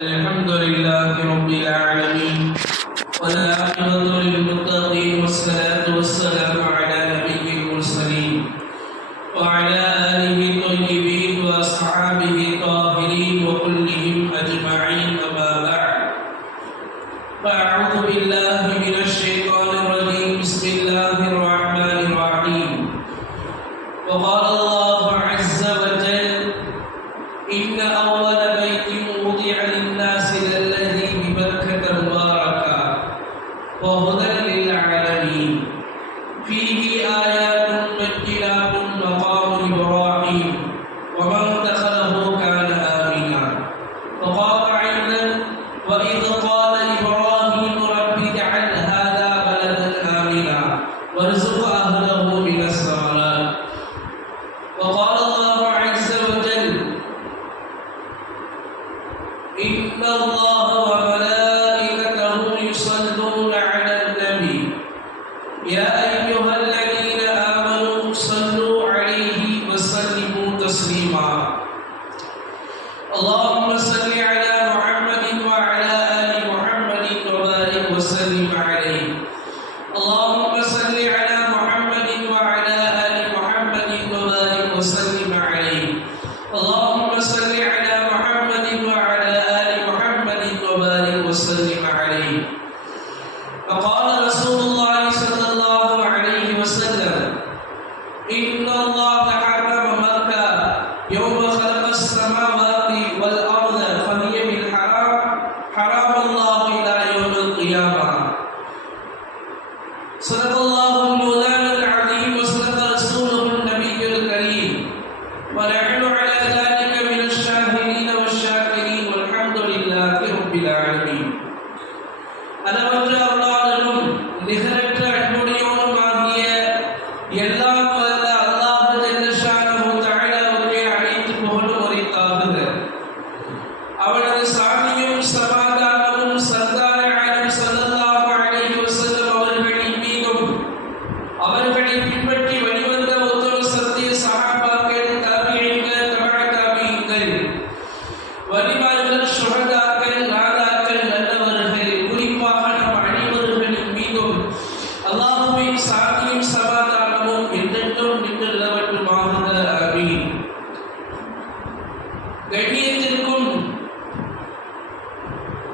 الحمد لله رب العالمين والعاقبة للمتقين والصلاة والسلام على نبي المرسلين وعلى آله الطيبين وأصحابه الطاهرين وكلهم أجمعين أما بعد فأعوذ بالله من الشيطان الرجيم بسم الله الرحمن الرحيم وقال الله عز وجل إن أول بيت وضع للناس للذي ببركة مباركا وهدى للعالمين فيه آيات بينات مقام إبراهيم ومن دخله كان آمنا وقال أيضا وإذ قال إبراهيم رب اجعل هذا بلدا آمنا وارزق أهله من الثمرات وقال الله عز وجل إن الله وملائكته يصلون على النبي يا أيها الذين آمنوا صلوا عليه وسلموا تسليما اللهم صل على محمد وعلى آل محمد وبارك وسلم عليه اللهم صل على محمد وعلى آل محمد وبارك وسلم عليه اللهم صل على محمد وعلى آل محمد وبارك وسلم عليه فقال رسول الله صلى الله عليه وسلم إن الله حرم مكة يوم خلق السماوات والأرض فهي بالحرام حرام الله إلى يوم القيامة صدق الله مولانا العظيم وصدق رسوله النبي الكريم ونحن على ذلك من الشاهدين والشاكرين والحمد لله رب العالمين அளவற்ற அருளாளனும் நிகரற்ற அன்புடையவனுமாகிய எல்லாம் வல்ல அல்லாஹ் ஜல்ல ஷானஹு தஆலாவுக்கே அனைத்து புகழும் உரித்தாகுக. அவனது சாந்தியும் சமாதானமும் சர்தார் ஆலம் ஸல்லல்லாஹு அலைஹி வஸல்லம் அவர்களின் மீதும் அவர்களை பின்பற்றி வழிவந்த உத்தம சத்திய சஹாபாக்கள் தாபிஈன்கள் தபஅ தாபிஈன்கள் வலிமார்கள் ஷுஹதாக்கள் நாதாக்கள் நல்லவர்கள் குறிப்பாக நம் அனைவர்களின் மீதும் அல்லாஹ்வின் சாந்தியும் சமாதானமும் என்றென்றும் நின்றளவற்றுமாக ஆமீன். கண்ணியத்திற்கும்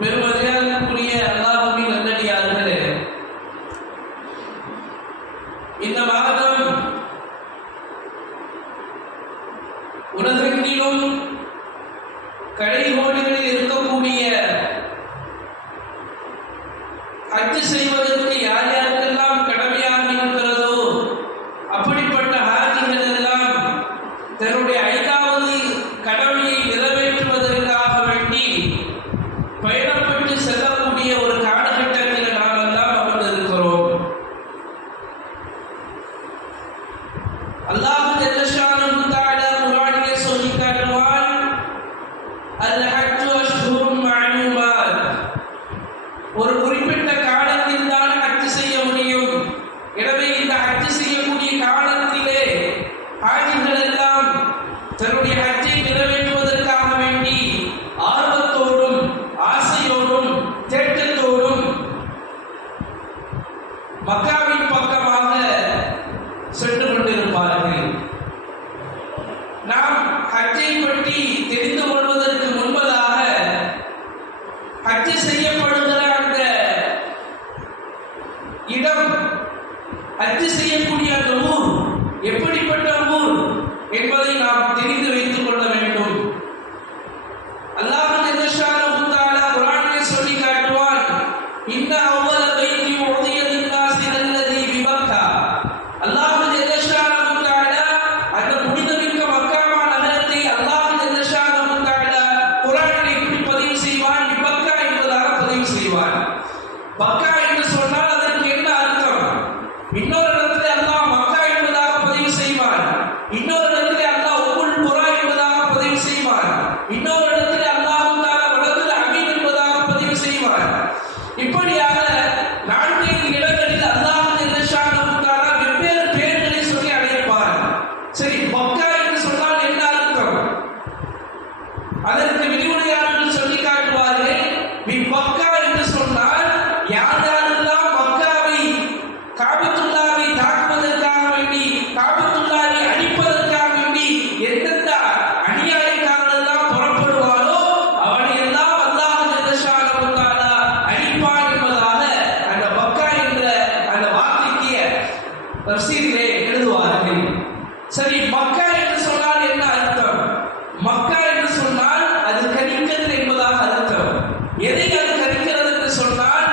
பெருமதியாதற்குரிய அல்லாஹ்வின் நல்லடியார்களே, இந்த மாதம் உலகெங்கிலும் கடைகோடிகளில் இருக்கக்கூடிய ஹஜ் செய்வதற்கு யார் யாருக்கெல்லாம் கடமையாக இருக்கிறதோ அப்படிப்பட்ட ஹாஜிகள் எல்லாம் தன்னுடைய 5வது கடமையை நிறைவேற்றுவதற்காக வேண்டி பயணப்பட்டு செல்லக்கூடிய ஒரு காலகட்டத்தில் நாம் எல்லாம் அமர்ந்திருக்கிறோம். அல்லாஹ் ஜல்ல ஷானஹு தஆலா குர்ஆனிலே சொல்லி காட்டுவான், அல் ஹஜ்ஜு அஷ்ஹுரும் மஅலூமாத், ஒரு குறிப்பிட்ட காலத்தில் தான் ஹஜ் செய்ய முடியும். எனவே இந்த ஹஜ் செய்யக்கூடிய காலத்திலே ஹாஜிகள் எல்லாம் தன்னுடைய ஹஜ்ஜை நிறைவேற்றுவதற்காக வேண்டி ஆர்வத்தோடும் ஆசையோடும் தேட்டத்தோடும் மக்காவின் பக்கமாக சென்று கொண்டிருப்பார்கள். நாம் ஹஜ்ஜை பற்றி தெரிந்து கொள்வதற்கு முன்பதாக ஹஜ் செய்யப்படுகிற அந்த இடம், ஹஜ் செய்யக்கூடிய அந்த ஊர் எப்படிப்பட்ட ஊர் என்பதை நாம் தெரிந்து வைத்துக் கொள்ள வேண்டும். அல்லாஹ் ஜல்ல ஷானஹு தஆலா குர்ஆனிலே சொல்லி காட்டுவான், இன்ன அவ்வல பைத்தி உதிய லின்னாஸி அல்லதி பிமக்கா. அல்லாஹ் ஜல்ல ஷானஹு தஆலா அந்த புனிதமிக்க மக்கா நகரத்தை அல்லாஹ் ஜல்ல ஷானஹு தஆலா குர்ஆனிலே இப்படி பதிவு செய்வான், பிமக்கா என்பதாக பதிவு செய்வான். மக்கா என்று சொன்னால் அதற்கு என்ன அர்த்தம்? இன்னொரு இடத்துல அல்லாஹ் மக்கா என்பதாக பதிவு செய்வான், இன்னொரு இடத்துல அல்லாஹ் உம்முல் குரா என்பதாக பதிவு செய்வான், இன்னொரு இடத்துல அல்லாஹ் தஆலா வலதுல் அமீன் என்பதாக பதிவு செய்வான். இப்படியாக 4 இடங்களில் அல்லாஹ் ஜல்ல ஷானஹு தஆலா வெவ்வேறு பெயர்களை சொல்லி அழைப்பான். சரி, மக்கா என்று சொன்னால் என்ன அர்த்தம்? அதற்கு விரிவுரையாளர்கள் சொல்லி காட்டுவார்கள். எதை அது கரிக்கிறது என்று சொன்னால்,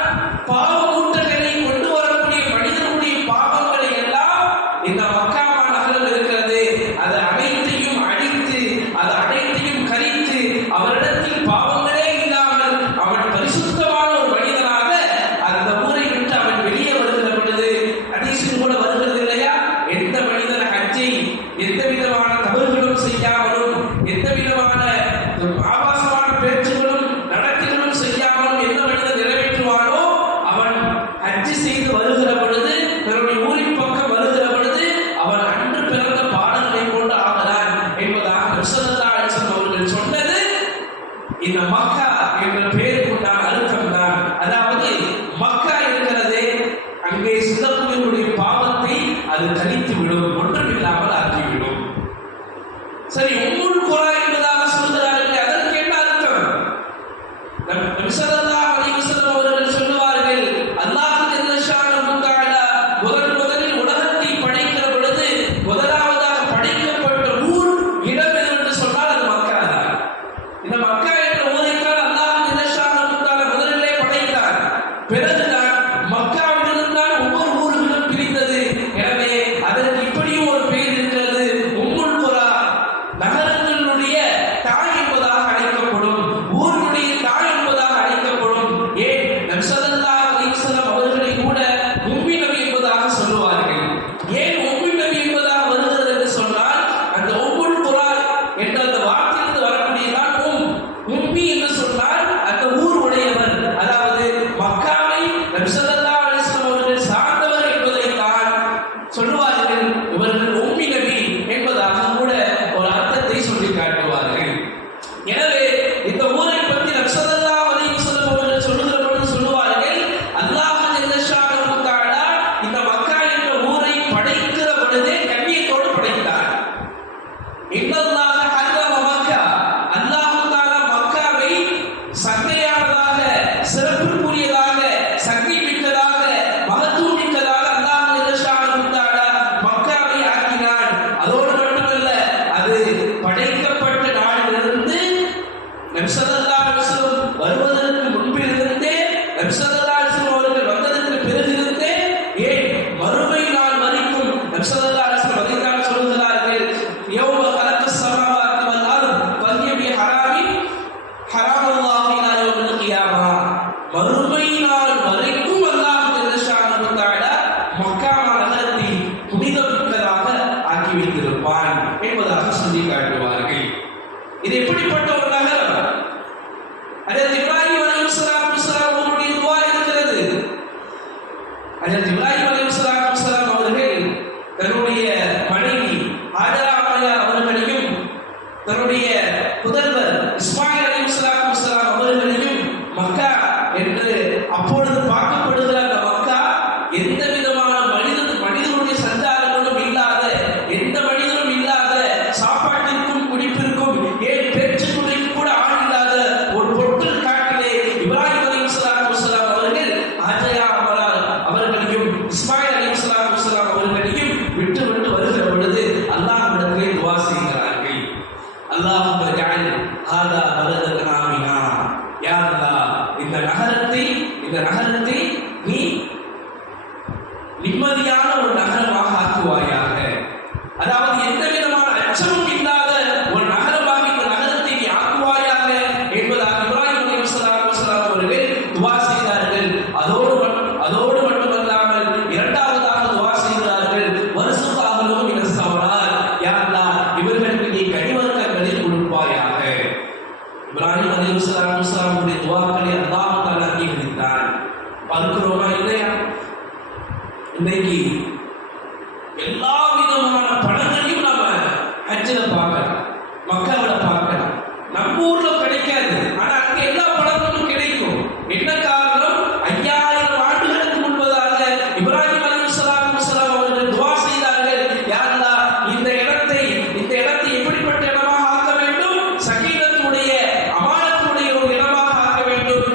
பாவ கூட்டங்களை கொண்டு வரக்கூடிய மனிதனுடைய பாவங்களை எல்லாம் இந்த மக்கா நகரில் இருக்கிறது, அது அனைத்தையும் அழித்து, அது அனைத்தையும் கரித்து, அவரிடத்தில் பாவங்களே இல்லாமல் அவன் பரிசுத்தமான ஒரு மனிதனாக அந்த ஊரை விட்டு அவன் வெளியே வருகிற பொழுது, ஹதீஸில் கூட வருகிறது இல்லையா, எந்த மனிதன் ஹஜ்ஜை எந்த விதமான தவறுகளும் செய்யாமலும், எந்த விதமான ஆபாசமான பேச்சுகளும் நடத்தைகளும் செய்யாமலும் எந்த மனிதன் நிறைவேற்றுவானோ அவன் ஹஜ்ஜி செய்து வருகிற பொழுது, தன்னுடைய ஊரின் பக்கம் வருகிற பொழுது அவன் அன்று பிறந்த பாடங்களை கொண்டு ஆகலாம் என்பதாக நபி ஸல்லல்லாஹு அலைஹி வஸல்லம் அவர்கள் சொன்னது இந்த மக்கா என்ற பெயருக்கு உண்டான அர்த்தம் தான். அதாவது மக்கா இருக்கிறது, அங்கே சிதறக்கூடிய பாவத்தை அது கழித்து விடும், ஒன்றுமில்லாமல் ஆக்கிவிடும். சரி, உம்முல் குரா என்பதாக சொல்கிறார்கள், அதற்கு என்ன அர்த்தம்? நபி ஸல்லல்லாஹு அலைஹி வஸல்லம் அவர்கள் சொல்லுவார்கள், அல்லாஹ் ஜல்ல ஷானஹு தஆலா முதலில் உலகத்தை படைக்கிற பொழுது முதலாவதாக படைக்கப்பட்ட ஊர் இடம் என்று சொன்னால் அது மக்கா தான். இந்த மக்கா என்ற ஊரைத்தான் அல்லாஹ் ஜல்ல ஷானஹு தஆலா முதலிலே படைத்தார். பிறகுதான் மக்காவிலிருந்து தான் ஒவ்வொரு ஊர்களும் பிரிந்தது. எனவே அதற்கு இப்படியும் ஒரு பெயர் இருக்கிறது, உம்முல் குரா, நகரங்களுடைய தாய் என்பதாக அழைக்கப்படும், ஊர்களுடைய தாய் என்பதாக அழைக்கப்படும். ஏன் நபி ஸல்லல்லாஹு அலைஹி வஸல்லம் அவர்களை கூட உம்மி நபி என்பதாக சொல்லுவார்கள். ஏன் உம்மி நபி என்பதாக வருகிறது என்று சொன்னால், அந்த உம்முல் குரா என்ற அந்த வார்த்தையிலிருந்து வரக்கூடியதான் உம்மி என்று சொன்னால் அந்த ஊர் உடையவர், அதாவது மக்காவை நபி ஸல்லல்லாஹு அலைஹி வஸல்லம் அவர்கள் சார்ந்தவர் என்பதைத்தான் சொல்லுவார்கள். இவர்கள் உம்மி நபி என்பதாக கூட ஒரு அர்த்தத்தை சொல்லி காட்டுவார்கள். எனவே இந்த ஊரை பற்றி நபி ஸல்லல்லாஹு அலைஹி வஸல்லம் அவர்கள் சொல்லுகிற பொழுது சொல்லுவார்கள், அல்லாஹ் ஜல்ல ஷானஹு தஆலா இந்த மக்கா என்ற ஊரை படைக்கிற பொழுதே கண்ணியத்தோடு படைத்தார். இன்னல்லாஹ ஹர்ரம மக்கா, அல்லாஹ் தஆலா மக்காவை சங்கையானதாக, சிறப்புக்குரியதாக, சங்கை மிக்கதாக, மகத்துவம் மிக்கதாக அல்லாஹ் ஜல்ல ஷானஹு தஆலா மக்காவை ஆக்கினான். அதோடு மட்டுமல்ல, அது படைக்கப்பட்ட நாளிலிருந்து நபி ஸல்லல்லாஹு அலைஹி வஸல்லம் வருவதற்கு முன்பிலிருந்தே, நபி ஸல்லல்லாஹு அலைஹி வஸல்லம் அவர்கள் வந்ததற்கு பிறகிருந்தே, ஏன் மறுமை நாள் வரைக்கும் நபி ஸல்லல்லாஹு அலைஹி வஸல்லம் அதைத்தான் சொல்கிறார்கள், யௌம கலக்கஸ் ஸமாவாத்தி வல் அர்த் ஃபஹிய பி ஹராமின் ஹராமல்லாஹு இலா யௌமில் கியாமா. மறுமை நாள் வரைக்கும் அல்லாஹ் ஜல்ல ஷானஹு தஆலா மக்கா நகரத்தை புனிதமிக்கதாக ஆக்கி வைத்திருப்பான் என்பதாக சொல்லி காட்டுவார்கள். இது எப்படிப்பட்ட ஒரு நகரம்? ஹஜ்ரத் இப்ராஹிம் அலைஹிஸ்ஸலாம் அவர்களுடைய துஆ இருக்கிறது. ஹஜ்ரத் இப்ராஹிம் அலைஹிஸ்ஸலாம் அவர்கள் தன்னுடைய மனைவி ஹாஜரா அம்மையார் அவர்களையும், தன்னுடைய புதல்வர் இஸ்மாயில் அலைஹிஸ்ஸலாம் அவர்களையும் மக்கா என்று அப்பொழுது பார்க்கப்படுகிற அந்த மக்கா எந்த விதமான மனிதனுடைய சஞ்சாரங்களும் இல்லாத, எந்த மனிதனும் இல்லாத, சாப்பாட்டிற்கும் குடிப்பிற்கும் ஏன் பேச்சு துணைக்கு கூட ஆள் இல்லாத ஒரு பொட்டல் காட்டிலே இப்ராஹிம் அலைஹிஸ்ஸலாம் அவர்கள் ஹாஜரா அம்மையார் அவர்களையும் இஸ்மாயில் அலைஹிஸ்ஸலாம் அவர்களையும் விட்டு விட்டு வருகிற பொழுது அல்லாஹ்விடத்திலே துஆ செய்கிறார்கள். அல்லாஹும்ம ஜஅல் ஹாதா பலதன் ஆமினா, யா அல்லாஹ் இந்த நகரத்தை நீ நிம்மதியான ஒரு நகரமாக ஆக்குவாயாக. அதாவது எந்த விதமான அச்சமும் இல்லாத ஒரு நகரமாக இந்த நகரத்தை நீ ஆக்குவாயாக என்பதாக இப்ராஹிம் அலைஹிஸ்ஸலாம் அவர்கள் துஆ செய்தார்கள். அதோடு மட்டுமல்லாமல் இரண்டாவதாக துஆ செய்கிறார்கள், வர்ஸுகாஹும் மினஸ் ஸமராத், யா அல்லாஹ் இவர்களுக்கு நீ கனிவர்க்கங்களை கொடுப்பாயாக. இப்ராஹிம் அலைஹிஸ்ஸலாம் அவர்களுடைய துஆக்களை அல்லாஹ் தஆலா அங்கீகரித்தார். பார்க்கிறோமா இல்லையா? இன்னைக்கு எல்லா விதமான பழங்களையும் நம்ம ஹஜ்ஜில் பார்க்கலாம், மக்காவில் பார்க்கலாம். நம்ம ஊர்ல கிடைக்காது, ஆனா அங்க எல்லா பழங்களும் கிடைக்கும். என்ன காரணம்? 5000 ஆண்டுகளுக்கு முன்பதாக இப்ராஹிம் அலைஹிஸ்ஸலாம் அவர்கள் துஆ செய்தார்கள், யா அல்லாஹ் இந்த இடத்தை எப்படிப்பட்ட இடமாக ஆக்க வேண்டும்? சகீனத்துடைய, அமானத்துடைய ஒரு இடமாக ஆக்க வேண்டும்.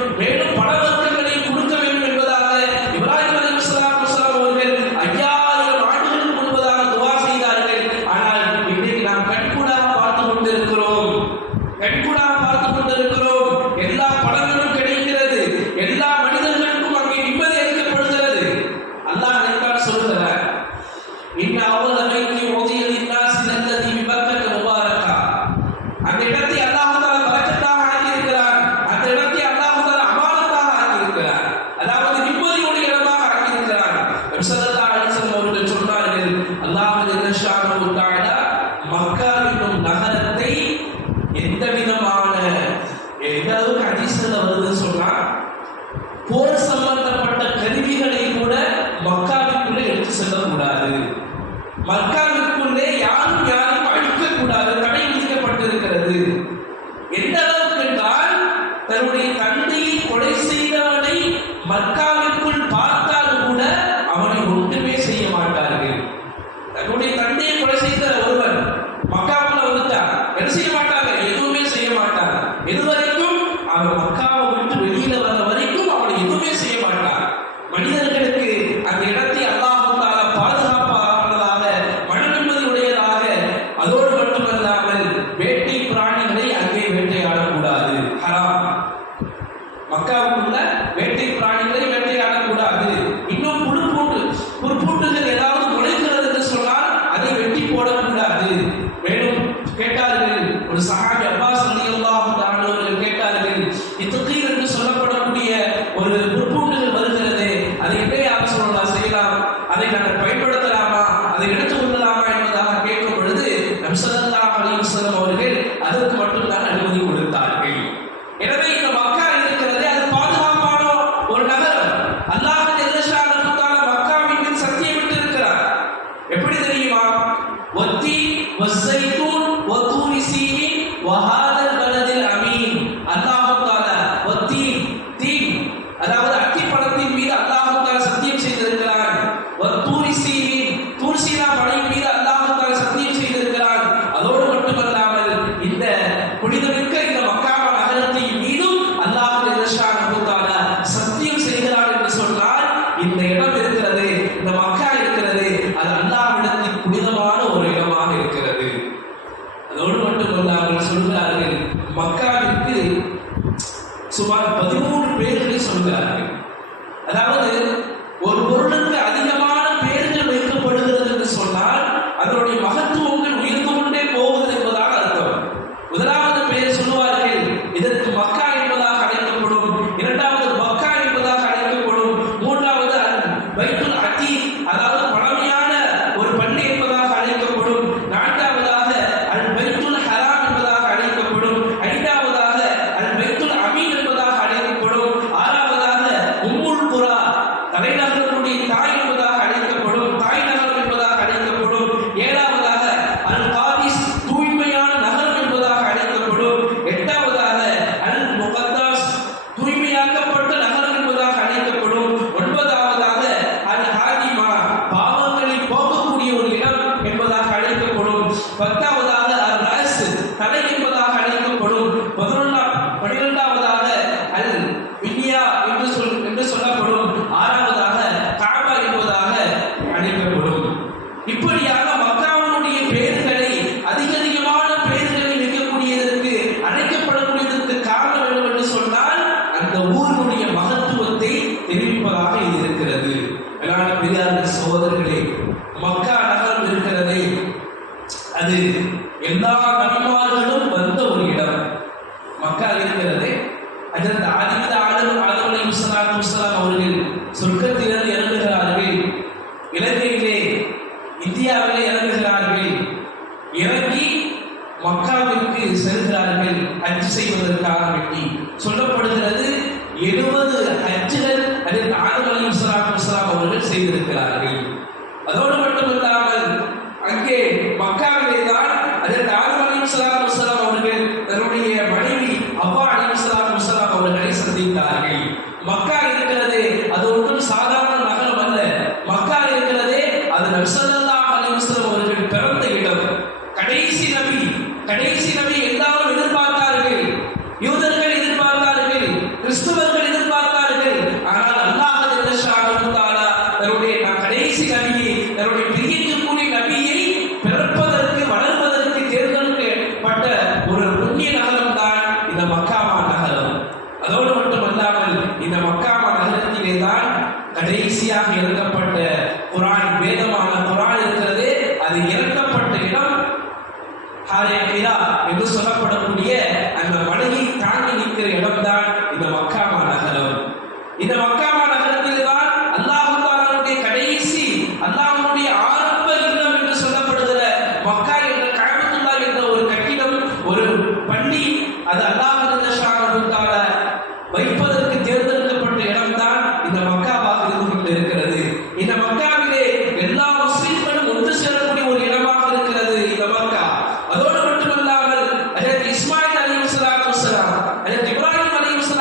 தன்னுடைய தந்தையை கொலை செய்தவனை மக்காவிற்குள் பார்த்தால் கூட அவனை ஒன்றுமே செய்ய மாட்டார்கள். தன்னுடைய தந்தையை கொலை செய்த ஒருவர் மக்காவுல வந்துட்டா என்ன செய்ய மாட்டாங்க? எதுவுமே செய்ய மாட்டாங்க. எதுவரைக்கும் அவன் மக்காவை விட்டு வெளியில வர வரைக்கும் அவனை எதுவுமே செய்ய மாட்டார். மனிதர்களுக்கு அந்த இடத்தை அல்லாஹ் தஆலா பாதுகாப்பானதாக, மன நிம்மதியுடையதாக, அதோடு மட்டுமல்லாமல் வேட்டை பிராணிகளை அங்கே வேட்டையாடக்கூடாது, ஹராம். மக்காவுக்குள்ள வேட்டை பிராணிகளை வேட்டையாடக்கூடாது. இன்னும் புற்பூட்டுகள் ஏதாவது முளைக்கிறது என்று சொன்னால் அதை வெட்டி போடக்கூடாது. மேலும் கேட்டார்கள், ஒரு சஹாபி அப்பாஸ் ரலியல்லாஹு தஆலா அவர்கள் கேட்டார்கள், இத்தகீர் என்று சொல்லப்படக்கூடிய ஒரு புற்பூட்டுகள் வருகிறது, அதை எப்படி சொல்லலாம் செய்யலாம், அதை நாங்கள் பயன்படுத்தலாமா, அதை எடுத்துக் கொள்ளலாமா என்பதாக கேட்கும் பொழுது நபி ஸல்லல்லாஹு அலைஹி வஸல்லம் அவர்கள் அதற்கு மட்டும்தான் அனுமதி கொடுத்தார்கள். எனவே இந்த மக்கா இருக்கிறது, அது பாதுகாப்பான ஒரு நகரம். அல்லாஹ் ஜல்லஷானஹு தஆலா மக்காவின் மீது சத்தியமிட்டு இருக்கிறார். எப்படி தெரியுமா? வத்தி வஸ்ஸைத்தூன் வதூரி சீனின் வஹாதல் பலதில் அமீன். அல்லாஹ் தஆலா வத்தி தீன், அதாவது அத்திப்பழத்தின் மீது அல்லாஹ் தஆலா சத்தியம் செய்திருக்கிறார். வதூரி சீனின், தூர் சீனா மலையின் மீது அல்லாஹ் தஆலா சத்தியம் செய்திருக்கிறார். அதோடு மட்டுமல்லாமல் இந்த புனிதமிக்க இந்த மக்கா நகரத்தின் மீதும் அல்லாஹ் ஜல்லஷானஹு தஆலா சத்தியம் செய்கிறார் என்று சொன்னால், இந்த இடம் இருக்கிறது, இந்த மக்கா இருக்கிறது, அது அல்லாஹ்விடத்தில் புனிதமான ஒரு இடமாக இருக்கிறது. அதோடு மட்டுமல்லாமல் சொல்கிறார்கள், மக்காவிற்கு சுமார் 13 பேர்களை சொல்கிறார்கள். அதாவது ஒரு பொருளுக்கு அதிகமான பெயர்கள் வைக்கப்படுகிறது என்று சொன்னால் அதனுடைய மகத்துவங்கள் உயர்ந்து கொண்டே போவது என்பதாக அர்த்தம். முதலாவது பெயர் சொல்லுவார்கள், இதற்கு மக்கா என்பதாக அழைக்கப்படும். இரண்டாவது மக்கா என்பதாக அழைக்கப்படும். மூன்றாவது பைத்துல் அதீக், அதாவது பழமையான ஒரு பள்ளி என்பதாக அழைக்கப்படும். நான்காவதாக அல் பைத்துல் ஹராம் என்பதாக அழைக்கப்படும். ஐந்தாவதாக அல் பைத்துல் அமீன் என்பதாக அழைக்கப்படும். ஆறாவதாக உம்முல் குரா, தலைநகரனுடைய தாய் என்பதாக அழைக்கப்படும், தாய் நகரம் என்பதாக அழைக்கப்படும். ஏழாவதாக அல் காதிஸ், தூய்மையான நகரம் என்பதாக அழைக்கப்படும். எட்டாவதாக அல் முகத்தாஸ், தூய்மையாக்கப்பட்ட நகரம் என்பதாக அழைக்கப்படும். ஒன்பதாவதாக அல் ஹாதிமா, பாவங்களை போக்கக்கூடிய ஒரு இடம் என்பதாக அழைக்கப்படும். பத்தாவதாக அல் ராஸ், தலை என்பதாக அழைக்கப்படும். 12ஆவதாக அல் வின்யா என்று சொல்லப்படும். ஆறாவதாக காபா என்பதாக அழைக்கப்படும். இப்படியாக மக்காவினுடைய பெயர்களை அதிகமான பெயர்களை வைக்கக்கூடியதற்கு, அழைக்கப்படக்கூடியதற்கு காரணம் என்னவென்று சொன்னால், அந்த ஊரினுடைய மகத்துவத்தை தெரிவிப்பதாக இது இருக்கிறது. மேலான பெரியார்கள், சகோதரர்களே, மக்கா நகரம் இருக்கிறது, அது எல்லா நபிமார்களும் வந்த ஒரு இடம். மக்கா இருக்கிறது, அதற்கு ஆதித்த ஆதம் அலைஹிஸ்ஸலாத்து வஸ்ஸலாம் அவர்கள் சொர்க்கத்திலிருந்து இறங்குகிறார்கள். இலங்கையிலே, இந்தியாவிலே இறங்குகிறார்கள். இறங்கி மக்காவிற்கு செல்கிறார்கள் ஹஜ் செய்வதற்காக வேண்டி. சொல்லப்படுகிறது 70 ஹஜ்ஜுகள் அதற்கு ஆதம் அலைஹிஸ்ஸலாத்து வஸ்ஸலாம் அவர்கள் செய்திருக்கிறார்கள். அதோடு மட்டுமல்லாமல் அங்கே மக்காவிலே தான் அதற்கு ஆதம் அலைஹிஸ்ஸலாத்து வஸ்ஸலாம் அவர்கள் தன்னுடைய மனைவி அவ்வா அலைஹிஸ்ஸலாத்து வஸ்ஸலாம் அவர்களை சந்தித்தார்கள். மக்கா இருக்கிறது, அது ஒன்றும் சாதாரண நகரம் அல்ல. மக்கா இருக்கிறதே, அது நபி ஸல்லல்லாஹு அலைஹி வஸல்லம் அவர்கள் பிறந்த இடம். கடைசி நபி எல்லாரும் எதிர்பார்த்தார்கள். யூதர்கள் எதிர்பார்த்தார்கள், கிறிஸ்தவர்கள் எதிர்பார்த்தார்கள். ஆனால் அல்லாஹ் ஜல்லஷானஹு தஆலா தன்னுடைய கடைசி நபியை, தன்னுடைய பிரியக்கூடிய நபியை பிறப்பதற்கு, வளர்ப்பதற்கு தேர்ந்தெடுக்கப்பட்ட ஒரு புண்ணிய நகரம் தான் இந்த மக்காமா நகரம். அதோடு மட்டுமல்லாமல் இந்த மக்காமா நகரத்திலே தான் கடைசியாக இறக்கப்பட்ட குர்ஆன், வேதமான குர்ஆன் இருக்கிறது. அது இறக்கப்பட்ட இடம் ஹாரேகிரா என்று சொல்லப்படக்கூடிய அந்த மலையை தாண்டி நிற்கிற இடம்தான் இந்த மக்காமா நகரம். இந்த மக்காமா நகரத்தில் தான் அல்லாஹ் தஆலாவுடைய கடைசி, அல்லாஹ்வுடைய ஆரம்ப இல்லம் என்று சொல்லப்படுகிற மக்கா என்ற கஅபத்துல்லாஹ் என்ற ஒரு கட்டிடம், ஒரு பள்ளி, அது அல்லாஹ் ஜல்லஷானஹு தஆலா வைப்பதற்கு தேர்ந்தெடுக்கப்பட்ட இடம்தான் இந்த மக்காவாக இருந்து கொண்டிருக்கிறது. இந்த மக்காவிலே எல்லா முஸ்லிம்களும் ஒன்று சேரக்கூடிய ஒரு இடமாக இருக்கிறது இந்த மக்கா. அதோடு மட்டுமல்லாமல் அதற்கு இஸ்மாயில் அலைஹிஸ்ஸலாத்து வஸ்ஸலாம், அதற்கு இப்ராஹிம் அலைஹிஸ்ஸலாம்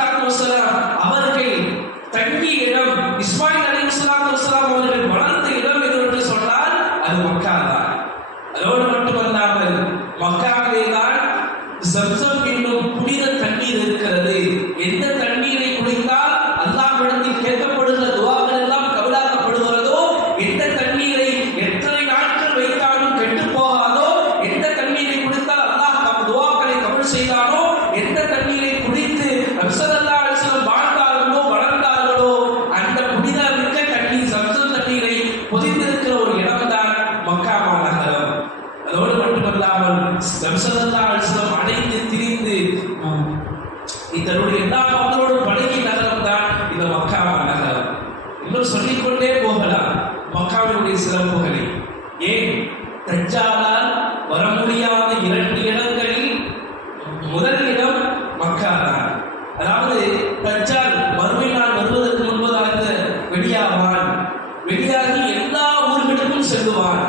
அதாவது தஜ்ஜால் மறுமை நாள் வருவதற்கு முன்பதாக வெளியாவான். வெளியாகி எல்லா ஊர்களுக்கும் செல்லுவான்.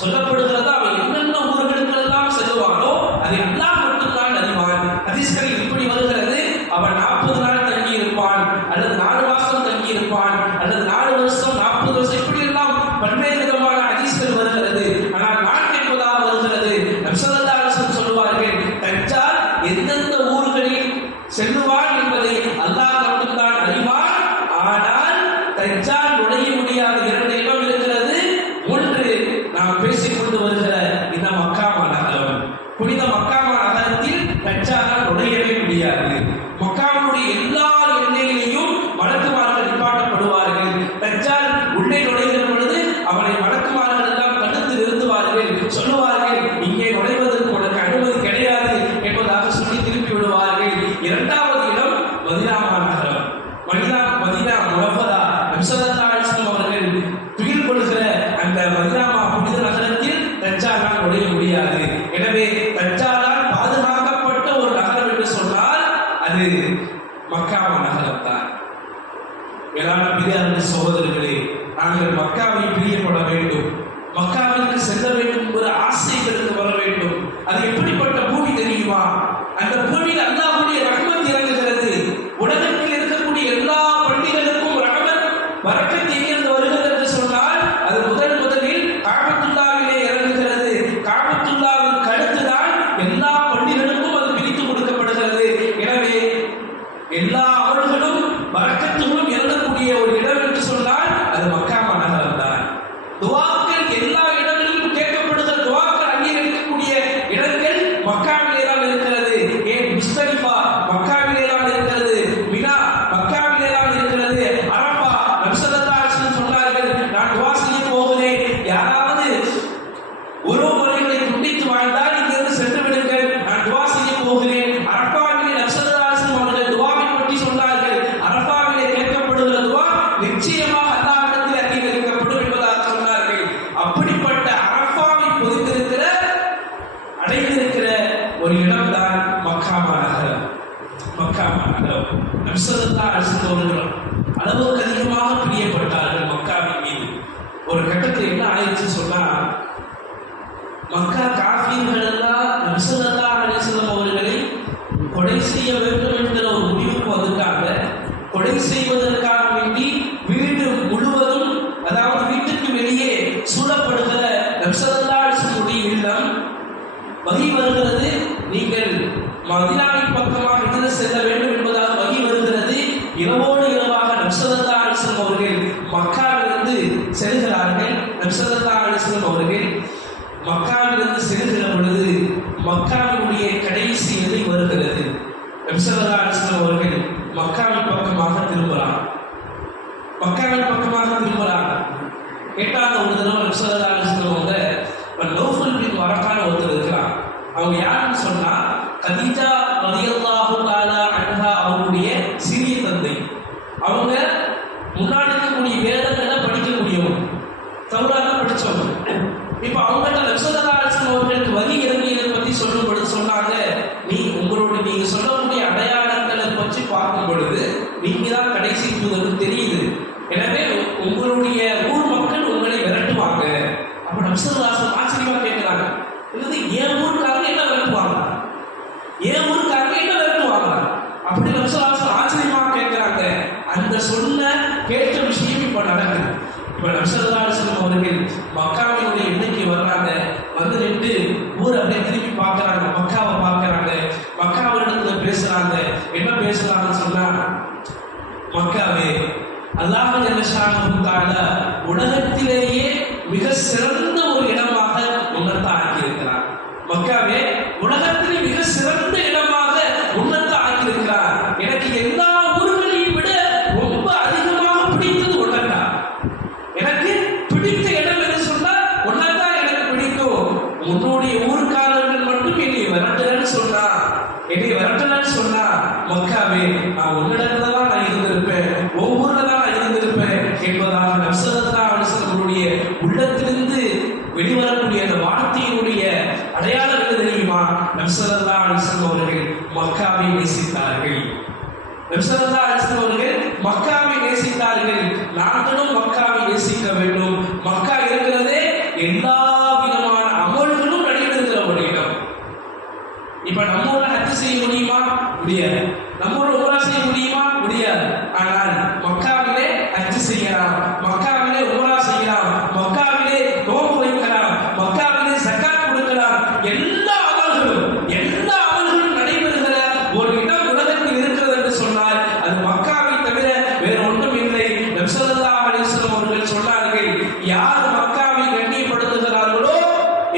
சொல்லப்படுகிறதா அவன் என்னென்ன ஊர்களுக்கெல்லாம் செல்லுவானோ அதை எல்லாம் மட்டும்தான் அறிவான். ஹதீஸ்களில் இப்படி வருகிறது, அவன் 40 நாள் தங்கி இருப்பான், அல்லது 4 மாசம் தங்கி இருப்பான், அல்லது 4 வருஷம் 40 வருஷம், இப்படி எல்லாம் பல்வேறு விதமான ஹதீஸ்கள் வருகிறது. ஆனால் நான் கேட்பதாக வருகிறது, நபி ஸல்லல்லாஹு அலைஹி வஸல்லம் சொல்வார்கள், தஜ்ஜால் எந்தெந்த ஊர்களில் செல்லுவான் என்பதை அல்லாஹ் மட்டும்தான் அறிவான். ஆனால் தஜ்ஜால் நுழைய முடியாத 2 இடம் இருக்கிறது. ஒன்று, நாம் பேசிக்கொண்டு வருகிற இந்த மக்கா நகரம். புனித மக்கா நகரத்தில் தஜ்ஜால் நுழையவே முடியாது. மக்காவுடைய எல்லா எல்லையிலையும் மலக்குமார்கள் நிப்பாட்டப்படுவார்கள். தஜ்ஜால் உள்ளே நுழைகிற பொழுது அவனை மலக்குமார்கள் எல்லாம் தடுத்து நிறுத்துவார்கள். சொல்லுவார்கள், இங்கே நுழைவதற்கு உனக்கு அனுமதி கிடையாது என்பதாக சொல்லி திருப்பி விடுவார்கள். 2வது இடம் மதீனா நகரம். மதீனா முனவ்வரா நபி ஸல்லல்லாஹு அலைஹி வஸல்லம் அவர்கள் துயில் கொள்கிற அந்த மதீனா புனித நகரத்தில் தஜ்ஜாலால் நுழைய முடியாது. எனவே தஜ்ஜாலால் பாதுகாக்கப்பட்ட ஒரு நகரம் என்று சொன்னால் அது மக்கா நகரம் தான். வேளாண் பிரியாத சகோதரர்களே, நாங்கள் மக்காவை பிரியப்பட வேண்டும், மக்காவிற்கு செல்ல வேண்டும் என்ற ஆசைகளுக்கு வர வேண்டும். அது எப்படிப்பட்ட பூமி தெரியுமா? அந்த பூமியில் அல்லாஹ்வுடைய ரஹ்மத் இறங்குகிறது. உலகத்தில் இருக்கக்கூடிய எல்லா பண்டிகளுக்கும் ரஹ்மத் பரக்கத் எங்கிருந்து வருகிறது என்று சொன்னால் அது முதலில் காபத்துல்லாவிலே இறங்குகிறது. காபத்துல்லாவிற்கு அடுத்துதான் எல்லா பண்டிகளுக்கும் அது பிரித்து கொடுக்கப்படுகிறது. எனவே எல்லா அமல்களும் பரக்கத்துகளும் இறங்கக்கூடிய ஒரு இடம் என்று சொன்னால் அது மக்கா நகரம் தான். துஆக்கள் எல்லா இடங்களிலும் கேட்கப்படுகிற துஆக்கள் அங்கீகரிக்கக்கூடிய இடங்கள் மக்காவிலே தான் இருக்கிறது. ஏன் முஸ்தலிஃபா மக்காவிலே தான் இருக்கிறது, மினா மக்காவிலே தான் இருக்கிறது, அரஃபா நபி ஸல்லல்லாஹு அலைஹி வஸல்லம் சொன்னார்கள், நான் துஆ செய்ய போகிறேன், யாராவது ஒரு முறைகளை துண்டித்து வாழ்ந்தால் இங்கிருந்து சென்று விடுங்கள், நான் துஆ செய்ய போகிறேன். அரஃபாவிலே நபி ஸல்லல்லாஹு அலைஹி வஸல்லம் அவர்கள் துஆவை பற்றி சொன்னார்கள். அரஃபாவிலே கேட்கப்படுகிற துஆ நிச்சயமாக அல்லாஹ்விடத்தில் அங்கீகரிக்கப்படும் என்பதாக சொன்னார்கள். அப்படிப்பட்ட அரஃபாவை பொதிந்திருக்கிற அடைந்திருக்கிற ஒரு இடம் தான் மக்கா நகரம். மக்கா நகரம் நபி ஸல்லல்லாஹு அலைஹி வஸல்லம் அவர்கள் அளவுக்கு அதிகமாக பிரியப்பட்டார்கள் மக்காவின் மீது. ஒரு கட்டத்தில் என்ன ஆயிடுச்சு சொன்னா, மக்கா காஃபிர்கள் எல்லாம் நபி ஸல்லல்லாஹு அலைஹி வஸல்லம் அவர்களை கொலை செய்ய வேண்டும் என்கிற ஒரு முடிவுக்கு வந்துட்டாங்க. கொலை செய்வதற்காக வேண்டி வீடு முழுவதும், அதாவது வீட்டுக்கு வெளியே சூழப்படுகிற நபி ஸல்லல்லாஹு அலைஹி வஸல்லம் இல்லம் வகி வருகிறது, நீங்கள் மதீனாவின் பக்கமாக இருந்து செல்ல வேண்டும் என்பதாக வகி வருகிறது. இரவோடு இரவாக நபி ஸல்லல்லாஹு அலைஹி வஸல்லம் அவர்கள் மக்காவிலிருந்து செல்கிறார்கள். நபி ஸல்லல்லாஹு அலைஹி வஸல்லம் அவர்கள் மக்காவிலிருந்து செல்கிற பொழுது மக்காவினுடைய கடைசி எல்லை வருகிறது. நபி ஸல்லல்லாஹு அலைஹி வஸல்லம் அவர்கள் மக்காவின் பக்கமாக திரும்புகிறார். மக்காவின் பக்கமாக திரும்புகிறார். கேட்டாங்க ஒரு தடவை நபி ஸல்லல்லாஹு அலைஹி வஸல்லம் அவங்க நௌஃபல் பின் வரக்கான ஒருத்தர் இருக்கிறார். அவங்க யாருன்னு சொன்னா கதீஜா ரலியல்லாஹு தஆலா அன்ஹா அவருடைய சிறிய தந்தை. அவங்க முன்னாடி இருக்கக்கூடிய வேதங்களை படிக்கக்கூடியவங்க, தௌராத்தை படிச்சவங்க. இப்ப அவங்கள்ட்ட நபி ஸல்லல்லாஹு அலைஹி வஸல்லம் அவர்களுக்கு வகி இறங்கியதை பத்தி சொல்லும் பொழுது சொன்னாங்க, நீங்க சொல்லக்கூடிய அடையாளங்களை பற்றி பார்க்கும் பொழுது நீங்க தான் கடைசி தூதர் தெரியுது. எனவே உங்களுடைய ஊர் மக்கள் உங்களை விரட்டுவாங்க. அப்ப நபி ஸல்லல்லாஹு அலைஹி வஸல்லம் ஆச்சரியமா கேட்கிறாங்க, என்னது என் ஊருக்காரங்க என்ன விரட்டுவாங்க, என் ஊருக்காரங்க என்ன விரட்டுவாங்க? அப்படி நபி ஸல்லல்லாஹு அலைஹி வஸல்லம் ஆச்சரியமா கேட்கிறாங்க. அந்த சொன்ன கேட்ட விஷயம் இப்ப நடக்குது. இப்ப நபி ஸல்லல்லாஹு அலைஹி வஸல்லம் அவர்கள் மக்காவினுடைய எண்ணிக்கை வர்றாங்க. வந்து நின்று ஊர் அப்படியே திரும்பி பார்க்கறாங்க, மக்காவை பார்க்கறாங்க. மக்காவிடத்துல பேசுறாங்க. என்ன பேசுறாங்கன்னு சொன்னா, மக்காவே, அல்லாஹ் ஜல்லஷானஹு தஆலா உலகத்திலேயே மிக சிறந்த ஒரு இடமாக உன்னத்தை ஆக்கியிருக்கிறார். மக்காவே, உலகத்திலே மிக சிறந்த இடமாக உன்னத்தை ஆக்கியிருக்கிறார். எனக்கு எல்லா ஊர்களையும் விட ரொம்ப அதிகமாக பிடித்தது உன்னதா. எனக்கு பிடித்த இடம் என்று சொன்னால் உன்னதான் எனக்கு பிடிக்கும். உன்னுடைய ஊர்க்காரர்கள் மட்டும் என்னை விரட்டலன்னு சொன்னா, மக்காவே, நான் உன்னிடத்துல தான் நான் இருந்திருப்பேன், ஒவ்வொருல தான் நான் இருந்திருப்பேன் என்பதாக நபி ஸல்லல்லாஹு அலைஹி வஸல்லம் உள்ளத்திலிருந்து நபி ஸல்லல்லாஹு அலைஹி வஸல்லம் அவர்கள் மக்காவை நேசித்தார்கள். நாங்களும் மக்காவை நேசிக்க வேண்டும். மக்கா இருக்கிறதே எல்லா விதமான அமல்களும் நடைபெறுகிற ஒரு இடம். இப்ப நம்மோட ஹஜ் செய்ய முடியுமா? முடியாது. நம்மோட உம்ரா செய்ய முடியுமா? முடியாது. ஆனால் மக்காவிலே ஹஜ் செய்யலாம், மக்காவிலே உம்ரா செய்யலாம், மக்காவிலே நோன்பு வைக்கலாம், மக்காவிலே ஜகாத் கொடுக்கலாம். எல்லா அமல்களும் நடைபெறுகிற ஒரு இடம் உலகத்தில் இருக்கிறது என்று சொன்னால் அது மக்காவை தவிர வேறு ஒன்றும் இல்லை. நபி ஸல்லல்லாஹு அலைஹி வஸல்லம் அவர்கள் சொன்னார்கள், யார் மக்காவை கண்ணியப்படுத்துகிறார்களோ,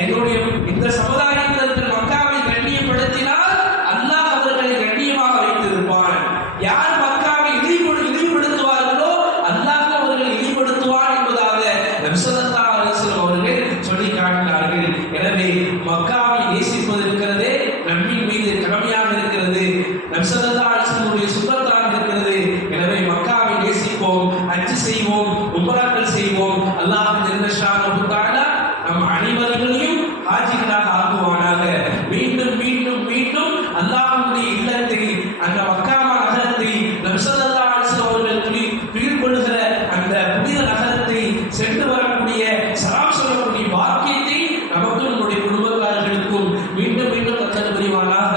என்னுடைய இந்த சமுதாயத்திற்கு மக்காவை கண்ணியப்படுத்தினால் அல்லாஹ் அவர்களை கண்ணியமாக வைத்திருப்பான். யார் மக்காவை இழிவுபடுத்துவார்களோ அல்லாஹ் அவர்களை இழிவுபடுத்துவான் என்பதாக நபி ஸல்லல்லாஹு அலைஹி வஸல்லம் அவர்கள் சொல்லி காட்டினார்கள். எனவே மக்காவை நேசிப்பது இருக்கிறதே நம்மின் மீது கடமையாக இருக்கிறது. நபி ஸல்லல்லாஹு அலைஹி வஸல்லம் சுன்னத்தாக இருக்கிறது. எனவே மக்காவை நேசிப்போம், ஹஜ் செய்வோம், உம்ராக்கள் செய்வோம். அல்லாஹ் ஜல்ல ஷானஹு தஆலா நம் அனைவர்களையும் ஹாஜிகளாக ஆக்குவானாக. மீண்டும் மீண்டும் மீண்டும் அல்லாஹ்வுடைய இல்லத்தை, அந்த மக்காமா நகரத்தை, நபி ஸல்லல்லாஹு அலைஹி வஸல்லம் அவர்கள் துயில் கொள்கிற அந்த புனித நகரத்தை சென்று வரக்கூடிய சலாம் சொல்லக்கூடிய பாக்கியத்தை நமக்கும் நம்முடைய குடும்பத்தார்களுக்கும் மீண்டும் மீண்டும் தந்தது புரிவானாக.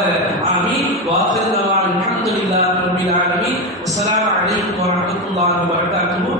ஆமீன். வாஹிரு தஅவானா அல்ஹம்துலில்லாஹி ரப்பில் ஆலமீன். அஸ்ஸலாமு அலைக்கும் வரஹ்மத்துல்லாஹி வபரகாத்துஹு.